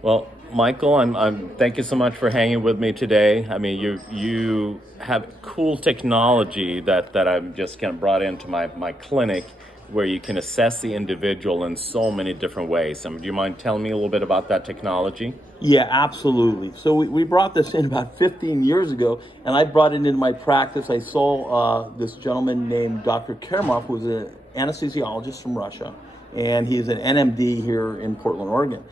Well, Michael, I'm thank you so much for hanging with me today. I mean, you have cool technology that I'm just kind of brought into my clinic where you can assess the individual in so many different ways. Do you mind telling me a little bit about that technology? Yeah, absolutely. So we brought this in about 15 years ago, and I brought it into my practice. I saw this gentleman named Dr. Kermov, who was an anesthesiologist from Russia, and he's an NMD here in Portland, Oregon.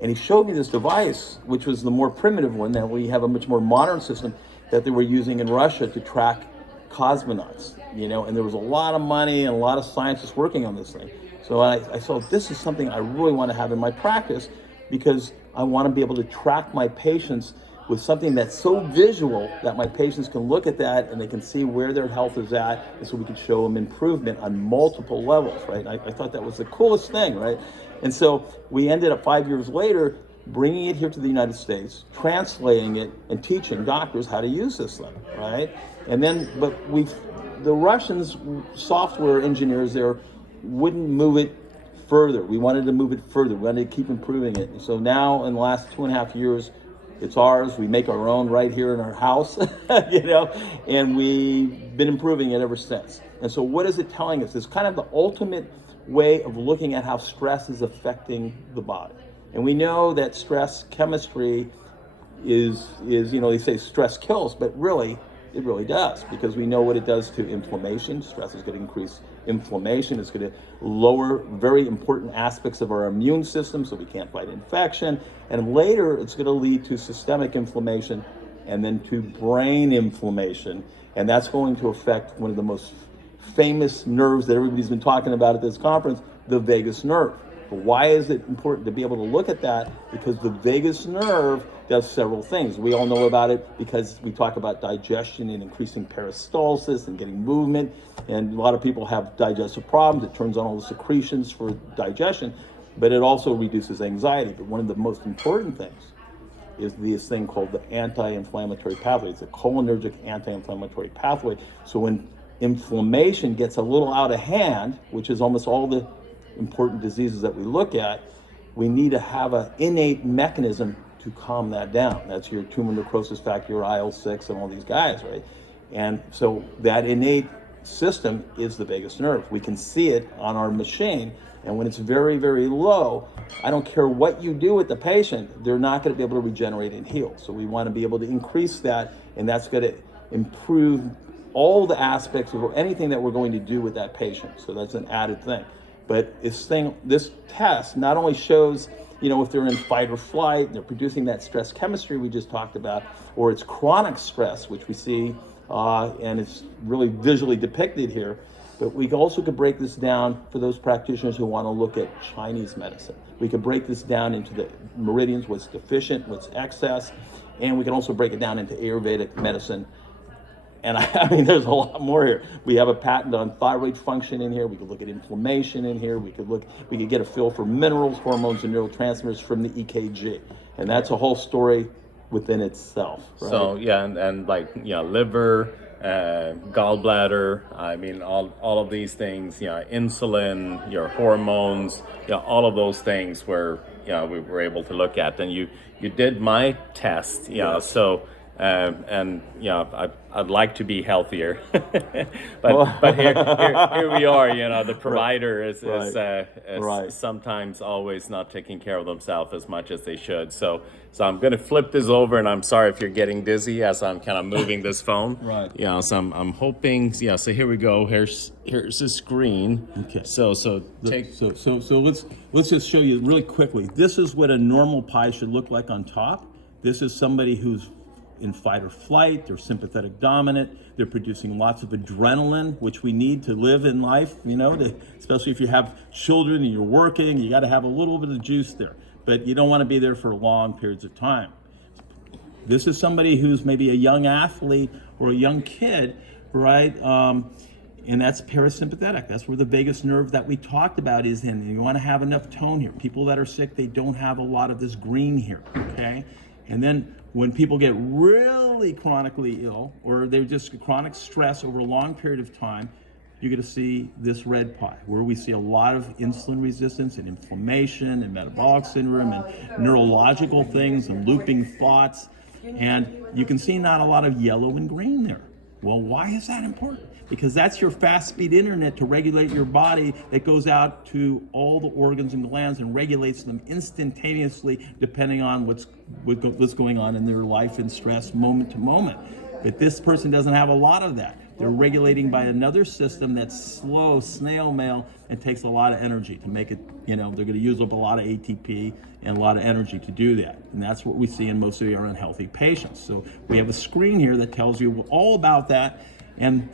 And he showed me this device, which was the more primitive one. Now we have a much more modern system that they were using in Russia to track cosmonauts, and there was a lot of money and a lot of scientists working on this thing. So I thought, this is something I really want to have in my practice because I want to be able to track my patients with something that's so visual that my patients can look at that and they can see where their health is at, and so we can show them improvement on multiple levels, right? I thought that was the coolest thing, right? And so we ended up 5 years later bringing it here to the United States, translating it, and teaching doctors how to use this thing, right? And then, the Russians, software engineers there, wouldn't move it further. We wanted to move it further. We wanted to keep improving it. And so now, in the last 2.5 years, it's ours. We make our own right here in our house, and we've been improving it ever since. And so what is it telling us? It's kind of the ultimate way of looking at how stress is affecting the body. And we know that stress chemistry is they say stress kills, but really, it really does, because we know what it does to inflammation. Stress is going to increase inflammation. It's going to lower very important aspects of our immune system, so we can't fight infection. And later, it's going to lead to systemic inflammation and then to brain inflammation. And that's going to affect one of the most famous nerves that everybody's been talking about at this conference, the vagus nerve. But why is it important to be able to look at that? Because the vagus nerve does several things. We all know about it because we talk about digestion and increasing peristalsis and getting movement. And a lot of people have digestive problems. It turns on all the secretions for digestion, but it also reduces anxiety. But one of the most important things is this thing called the anti-inflammatory pathway. It's a cholinergic anti-inflammatory pathway. So when inflammation gets a little out of hand, which is almost all the important diseases that we look at, we need to have an innate mechanism to calm that down. That's your tumor necrosis factor, your IL-6, and all these guys, right? And so that innate system is the vagus nerve. We can see it on our machine, and when it's very, very low, I don't care what you do with the patient, they're not going to be able to regenerate and heal. So we want to be able to increase that, and that's going to improve all the aspects of anything that we're going to do with that patient. So that's an added thing. But this test not only shows, if they're in fight or flight, and they're producing that stress chemistry we just talked about, or it's chronic stress, which we see, and it's really visually depicted here. But we also could break this down for those practitioners who want to look at Chinese medicine. We could break this down into the meridians, what's deficient, what's excess, and we can also break it down into Ayurvedic medicine. And I mean, there's a lot more here. We have a patent on thyroid function in here. We could look at inflammation in here. We could get a feel for minerals, hormones, and neurotransmitters from the EKG. And that's a whole story within itself, right? So yeah, and liver, gallbladder. I mean, all of these things. Insulin, your hormones. All of those things were we were able to look at. And you did my test. Yes. So. I'd like to be healthier, but here we are. The provider is Right. sometimes always not taking care of themselves as much as they should. So I'm going to flip this over, and I'm sorry if you're getting dizzy as I'm kind of moving this phone. Right. So I'm hoping. So here we go. Here's the screen. Okay. So let's just show you really quickly. This is what a normal pie should look like on top. This is somebody who's in fight or flight, they're sympathetic dominant, they're producing lots of adrenaline, which we need to live in life, especially if you have children and you're working, you got to have a little bit of juice there, but you don't want to be there for long periods of time. This is somebody who's maybe a young athlete or a young kid, right? And that's parasympathetic. That's where the vagus nerve that we talked about is in. And you want to have enough tone here. People that are sick, they don't have a lot of this green here, okay? And then when people get really chronically ill, or they're just chronic stress over a long period of time, you're going to see this red pie, where we see a lot of insulin resistance and inflammation and metabolic syndrome and neurological things and looping thoughts. And you can see not a lot of yellow and green there. Well, why is that important? Because that's your fast speed internet to regulate your body that goes out to all the organs and glands and regulates them instantaneously depending on what's going on in their life and stress moment to moment. But this person doesn't have a lot of that. They're regulating by another system that's slow, snail mail, and takes a lot of energy to make it, they're going to use up a lot of ATP and a lot of energy to do that. And that's what we see in most of our unhealthy patients. So we have a screen here that tells you all about that. And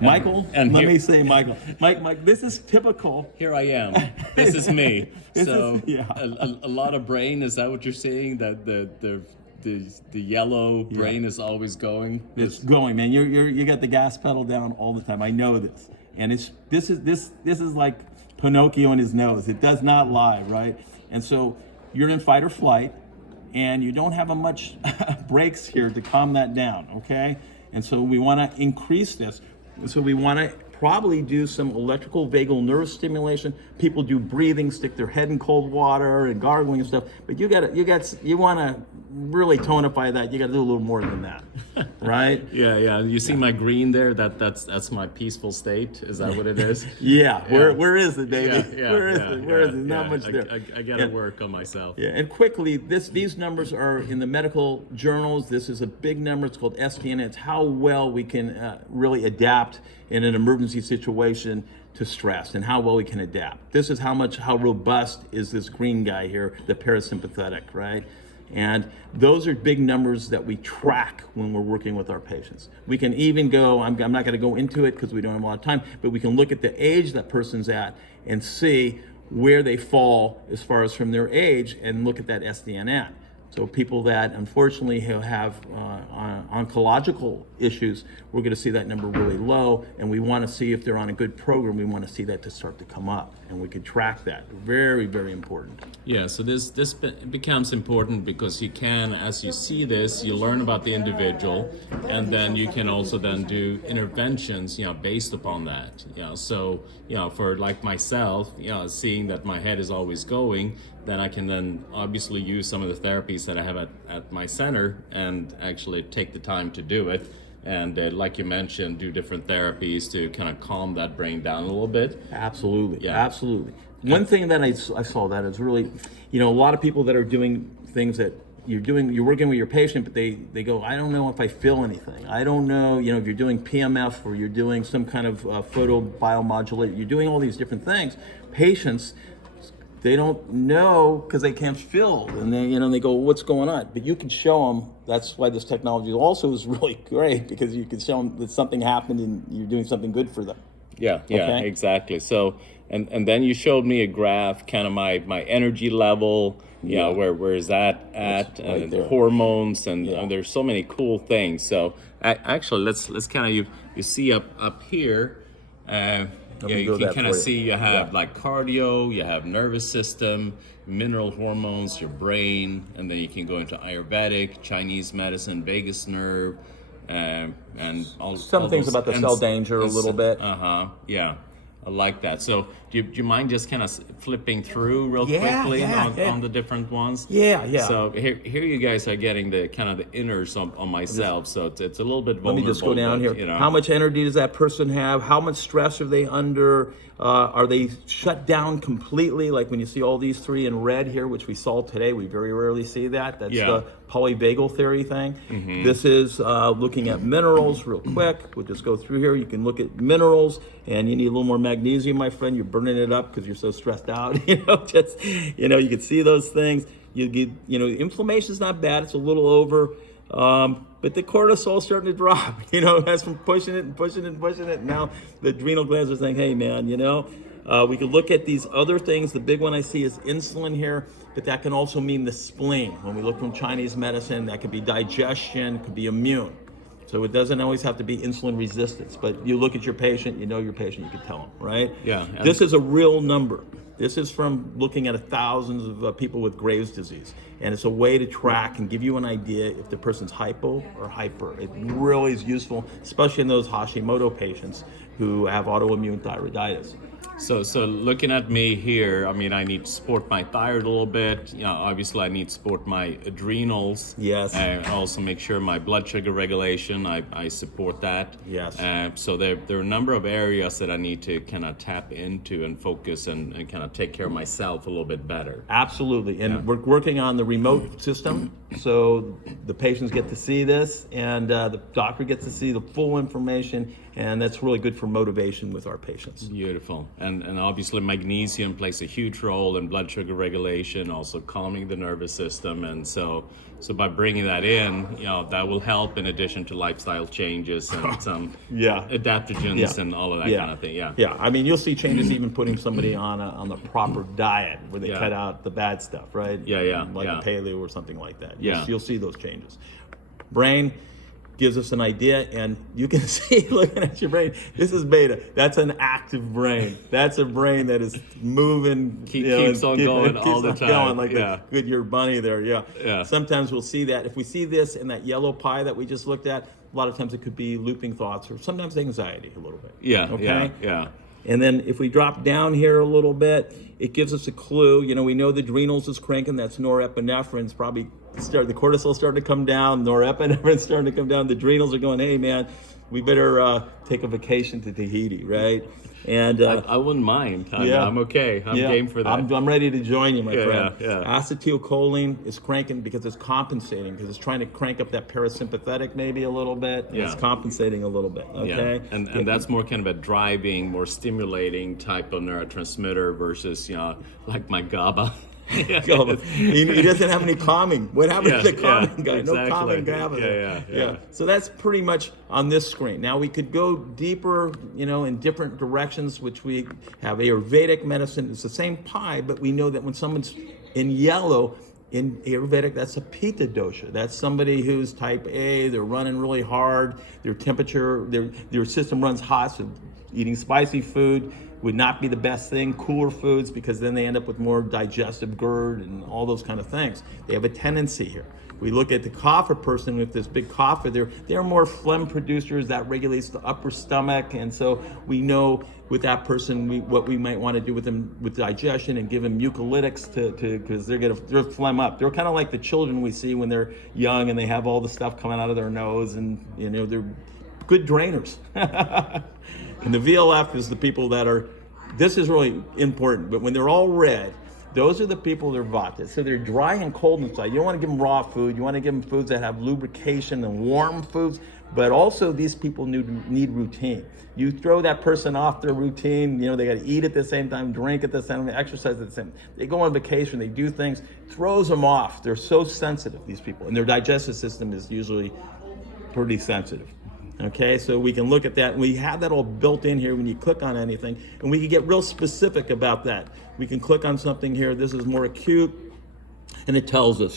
Michael, Mike, this is typical. Here I am. This is me. So yeah. a lot of brain, is that what you're saying? That the yellow brain is always going? It's going, man. You got the gas pedal down all the time. I know this. And this is like Pinocchio in his nose. It does not lie, right? And so you're in fight or flight, and you don't have a much breaks here to calm that down, okay? And so we want to increase this. So we want to probably do some electrical vagal nerve stimulation. People do breathing, stick their head in cold water and gargling and stuff. But you want to really tonify that. You got to do a little more than that, right? Yeah. You see my green there? That's my peaceful state. Is that what it is? Yeah. Where is it, David? Where is it? Not much there. I got to work on myself. Yeah. And quickly, these numbers are in the medical journals. This is a big number. It's called STN. It's how well we can really adapt in an emergency situation to stress and how well we can adapt. This is how robust is this green guy here, the parasympathetic, right? And those are big numbers that we track when we're working with our patients. We can even go, I'm not going to go into it because we don't have a lot of time, but we can look at the age that person's at and see where they fall as far as from their age and look at that SDNN. So people that unfortunately have oncological issues, we're going to see that number really low, and we want to see if they're on a good program. We want to see that to start to come up, and we can track that. Very, very important. Yeah, so this becomes important because you can, as you see this, you learn about the individual, and then you can also then do interventions, based upon that. So, for like myself, seeing that my head is always going, then I can then obviously use some of the therapies that I have at my center and actually take the time to do it. And like you mentioned, do different therapies to kind of calm that brain down a little bit. Absolutely, yeah. Absolutely. One thing that I saw that is really, a lot of people that are doing things that you're working with your patient, but they go, I don't know if I feel anything. I don't know, if you're doing PMF or you're doing some kind of photobiomodulator, you're doing all these different things. Patients, they don't know because they can't feel, and they go, what's going on? But you can show them. That's why this technology also is really great, because you can show them that something happened and you're doing something good for them. Yeah, okay? Exactly. So, and then you showed me a graph, kind of my energy level, where is that at, and the hormones, and there's so many cool things. So actually, let's kind of you see up here. You can kind of see you have like cardio, you have nervous system, mineral hormones, your brain, and then you can go into Ayurvedic, Chinese medicine, vagus nerve, and all things about the cell danger a little bit. Yeah. I like that. So do you mind just kind of flipping through real quickly on the different ones? Yeah. So here you guys are getting the kind of the inners on myself. So it's a little bit vulnerable. Let me just go down here. How much energy does that person have? How much stress are they under? Are they shut down completely? Like when you see all these three in red here, which we saw today, we very rarely see that. That's the polyvagal theory thing. Mm-hmm. This is looking at minerals real quick. We'll just go through here. You can look at minerals, and you need a little more magnesium, my friend. You're burning it up because you're so stressed out. You can see those things. You get, inflammation's not bad. It's a little over. But the cortisol's starting to drop, that's from pushing it. And now the adrenal glands are saying, hey, man, we could look at these other things. The big one I see is insulin here, but that can also mean the spleen. When we look from Chinese medicine, that could be digestion, could be immune. So it doesn't always have to be insulin resistance, but you look at your patient, your patient, you can tell them, right? Yeah. This is a real number. This is from looking at thousands of people with Graves' disease. And it's a way to track and give you an idea if the person's hypo or hyper. It really is useful, especially in those Hashimoto patients who have autoimmune thyroiditis. So looking at me here, I mean, I need to support my thyroid a little bit. Obviously I need to support my adrenals. Yes. And also make sure my blood sugar regulation, I support that. Yes. So there are a number of areas that I need to kind of tap into and focus and kind of take care of myself a little bit better. Absolutely. And we're working on the remote system. So the patients get to see this and the doctor gets to see the full information. And that's really good for motivation with our patients. Beautiful. And obviously magnesium plays a huge role in blood sugar regulation, also calming the nervous system. And so by bringing that in, that will help in addition to lifestyle changes and some adaptogens and all of that kind of thing. Yeah. I mean, you'll see changes even putting somebody on the proper diet where they cut out the bad stuff, right? Like a paleo or something like that. You'll see those changes. Brain gives us an idea, and you can see, looking at your brain, this is beta. That's an active brain. That's a brain that is moving. Keeps on going all the time. Going like a Goodyear bunny there, Sometimes we'll see that. If we see this in that yellow pie that we just looked at, a lot of times it could be looping thoughts or sometimes anxiety a little bit. Yeah. And then if we drop down here a little bit, it gives us a clue. We know the adrenals is cranking. That's norepinephrine's probably the cortisol's starting to come down. Norepinephrine's starting to come down. The adrenals are going, hey, man, we better take a vacation to Tahiti, right? And I wouldn't mind. I'm okay. I'm game for that. I'm ready to join you, my friend. Yeah. Acetylcholine is cranking because it's compensating, because it's trying to crank up that parasympathetic maybe a little bit. And it's compensating a little bit. Okay. Yeah. And that's more kind of a driving, more stimulating type of neurotransmitter versus like my GABA. He doesn't have any calming. What happened to the calming guy? Exactly. No calming GABA. Yeah. So that's pretty much on this screen. Now we could go deeper, in different directions, which we have Ayurvedic medicine. It's the same pie, but we know that when someone's in yellow, in Ayurvedic, that's a Pitta dosha. That's somebody who's type A, they're running really hard, their temperature, their system runs hot, so eating spicy food would not be the best thing. Cooler foods, because then they end up with more digestive GERD and all those kind of things. They have a tendency here. We look at the cougher person with this big cougher, they're more phlegm producers. That regulates the upper stomach, and so we know with that person what we might want to do with them with digestion and give them mucolytics because they're phlegm up. They're kind of like the children we see when they're young and they have all the stuff coming out of their nose, and they're good drainers. And the VLF is the people that are, this is really important, but when they're all red, those are the people that are Vata. So they're dry and cold inside. You don't want to give them raw food. You want to give them foods that have lubrication and warm foods, but also these people need routine. You throw that person off their routine, they got to eat at the same time, drink at the same time, exercise at the same time. They go on vacation, they do things, throws them off. They're so sensitive, these people, and their digestive system is usually pretty sensitive. Okay, so we can look at that. We have that all built in here when you click on anything, and we can get real specific about that. We can click on something here. This is more acute, and it tells us,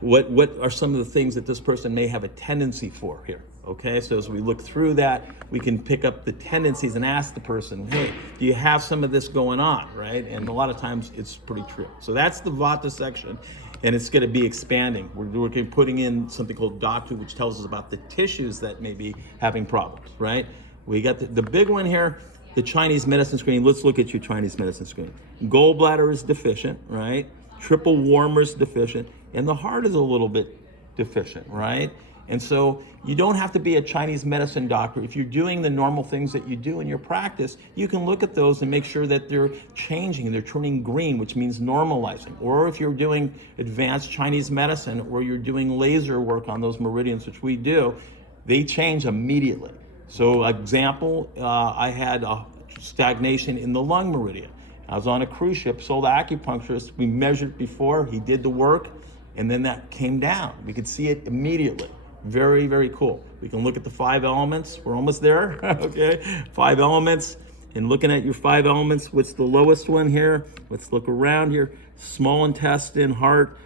what are some of the things that this person may have a tendency for here. Okay, so as we look through that, we can pick up the tendencies and ask the person, hey, do you have some of this going on, right? And a lot of times it's pretty true. So that's the Vata section. And it's going to be expanding. We're putting in something called Dhatu, which tells us about the tissues that may be having problems, right? We got the big one here, the Chinese medicine screen. Let's look at your Chinese medicine screen. Gallbladder is deficient, right? Triple warmer is deficient. And the heart is a little bit deficient, right? And so you don't have to be a Chinese medicine doctor. If you're doing the normal things that you do in your practice, you can look at those and make sure that they're changing, they're turning green, which means normalizing. Or if you're doing advanced Chinese medicine, or you're doing laser work on those meridians, which we do, they change immediately. So example, I had a stagnation in the lung meridian. I was on a cruise ship, sold an acupuncturist. We measured before, he did the work, and then that came down. We could see it immediately. Very, very cool. We can look at the 5 elements. We're almost there, okay? 5 elements, and looking at your 5 elements, what's the lowest one here? Let's look around here. Small intestine, heart.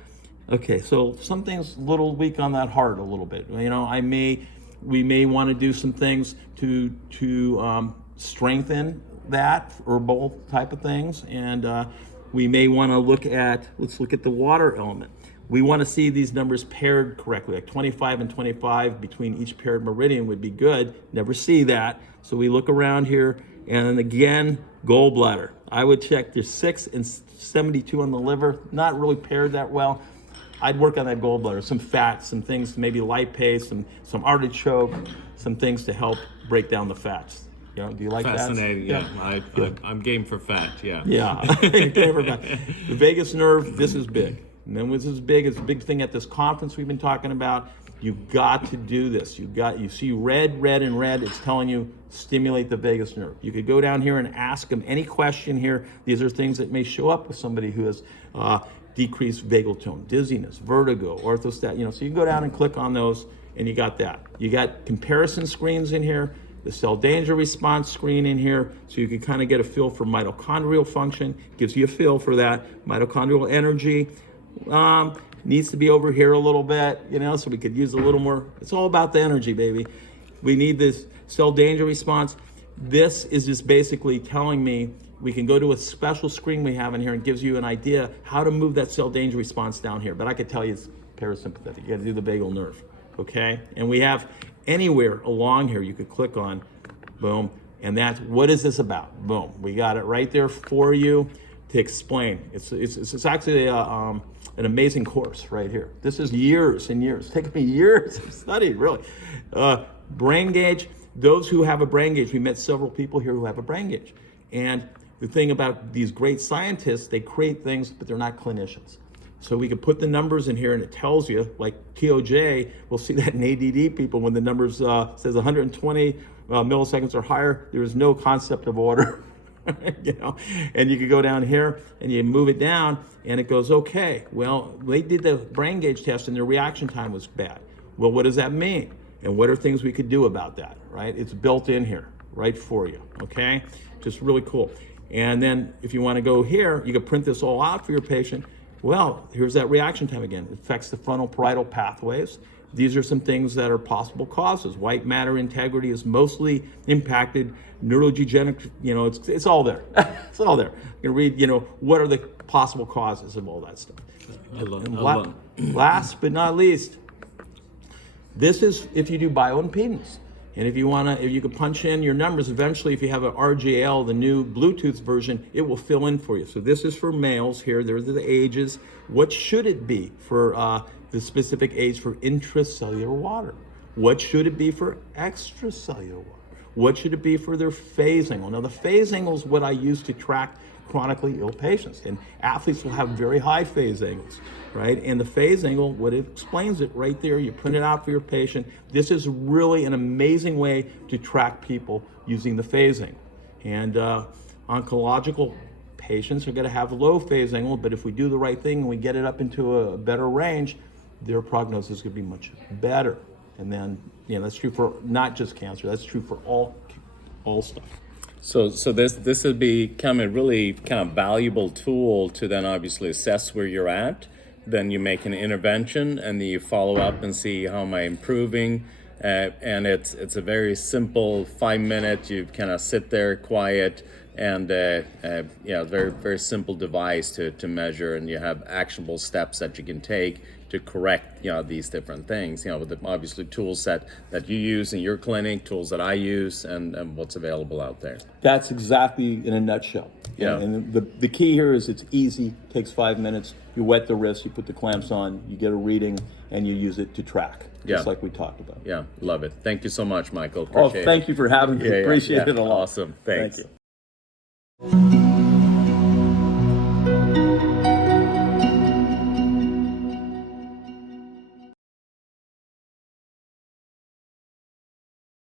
Okay, so something's a little weak on that heart a little bit. We may want to do some things to strengthen that, herbal type of things, and we may want to let's look at the water element. We want to see these numbers paired correctly, like 25 and 25 between each paired meridian would be good. Never see that. So we look around here, and then again, gallbladder. I would check there's 6 and 72 on the liver, not really paired that well. I'd work on that gallbladder, some fat, some things, maybe lipase, some artichoke, some things to help break down the fats. You know, do you like Fascinating, that? yeah. I'm game for fat, yeah. Yeah, the vagus nerve, this is big. And then this is big, it's a big thing at this conference we've been talking about. You've got to do this. You see red, it's telling you stimulate the vagus nerve. You could go down here and ask them any question here. These are things that may show up with somebody who has decreased vagal tone, dizziness, vertigo, orthostat, you know, so you can go down and click on those and you got that. You got comparison screens in here, the cell danger response screen in here, so you can kind of get a feel for mitochondrial function, gives you a feel for that, mitochondrial energy. Needs to be over here a little bit, you know, so we could use a little more. It's all about the energy, baby. We need this cell danger response. This is just basically telling me we can go to a special screen we have in here and gives you an idea how to move that cell danger response down here. But I could tell you it's parasympathetic. You got to do the vagal nerve, okay? And we have anywhere along here you could click on, boom, and that's what is this about? Boom, we got it right there for you to explain. It's actually an amazing course right here. This is years and years. It's taken me years of study, really. Brain gauge, those who have a brain gauge, we met several people here who have a brain gauge. And the thing about these great scientists, they create things, but they're not clinicians. So we could put the numbers in here and it tells you, like TOJ, we'll see that in ADD people when the numbers says 120 milliseconds or higher, there is no concept of order. You know, and you could go down here and you move it down and it goes, okay, well, they did the brain gauge test and their reaction time was bad. Well, what does that mean? And what are things we could do about that, right? It's built in here, right for you, okay? Just really cool. And then if you want to go here, you can print this all out for your patient. Well, here's that reaction time again. It affects the frontal parietal pathways. These are some things that are possible causes. White matter integrity is mostly impacted. Neurodegenerative, you know, it's all there. It's all there. You can read, you know, what are the possible causes of all that stuff. Last but not least, this is if you do bioimpedance. And if you can punch in your numbers, eventually if you have an RGL, the new Bluetooth version, it will fill in for you. So this is for males here. There's the ages. What should it be for the specific age for intracellular water? What should it be for extracellular water? What should it be for their phase angle? Now the phase angle is what I use to track chronically ill patients. And athletes will have very high phase angles, right? And the phase angle, what it explains it right there, you print it out for your patient. This is really an amazing way to track people using the phase angle. And oncological patients are gonna have low phase angle, but if we do the right thing and we get it up into a better range, their prognosis is gonna be much better. And then, you know, that's true for not just cancer, that's true for all stuff. So this would become a really kind of valuable tool to then obviously assess where you're at. Then you make an intervention and then you follow up and see how am I improving. And it's a very simple 5 minute. You kind of sit there quiet and very very simple device to measure, and you have actionable steps that you can take to correct these different things. With the obviously tool set that you use in your clinic, tools that I use, and what's available out there. That's exactly in a nutshell. Yeah. And the key here is it's easy. Takes 5 minutes. You wet the wrist. You put the clamps on. You get a reading, and you use it to track. Just like we talked about. Yeah, love it. Thank you so much, Michael. Appreciate thank you for having me. Appreciate it a lot. Awesome. Thanks. Thank you.